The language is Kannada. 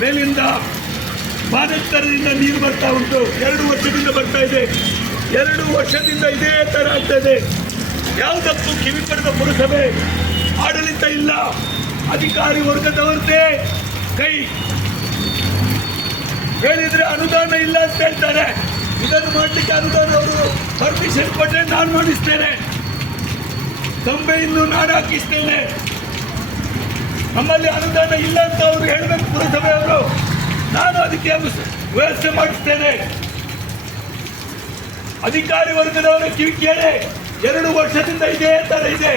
ಮೇಲಿಂದ ಬಾನೆತ್ತರದಿಂದ ನೀರು ಬರ್ತಾ ಉಂಟು. 2 ವರ್ಷದಿಂದ ಬರ್ತಾ ಇದೆ. 2 ವರ್ಷದಿಂದ ಇದೇ ತರ ಆಗ್ತಾ ಇದೆ. ಯಾವುದಕ್ಕೂ ಕಿವಿ ಪಡೆದ ಪುರಸಭೆ ಆಡಳಿತ ಇಲ್ಲ. ಅಧಿಕಾರಿ ವರ್ಗದವರದೇ ಕೈ. ಹೇಳಿದ್ರೆ ಅನುದಾನ ಇಲ್ಲ ಅಂತ ಹೇಳ್ತಾರೆ. ಇದನ್ನು ಮಾಡಲಿಕ್ಕೆ ಅನುದಾನ ಅವರು ಪರ್ಮಿಷನ್ ಕೊಟ್ಟರೆ ನಾನು ಮಾಡಿಸ್ತೇನೆ. ಕಂಬೆಯನ್ನು ನಾನು ಹಾಕಿಸ್ತೇನೆ. ನಮ್ಮಲ್ಲಿ ಅನುದಾನ ಇಲ್ಲ ಅಂತ ಅವರು ಹೇಳಬೇಕು ಪುರಸಭೆಯವರು. ನಾನು ಅದಕ್ಕೆ ವ್ಯವಸ್ಥೆ ಮಾಡಿಸ್ತೇನೆ. ಅಧಿಕಾರಿ ವರ್ಗದವರ ಕಿವಿ ಕೇಳಿ. 2 ವರ್ಷದಿಂದ ಇದೇ ತರ ಇದೆ.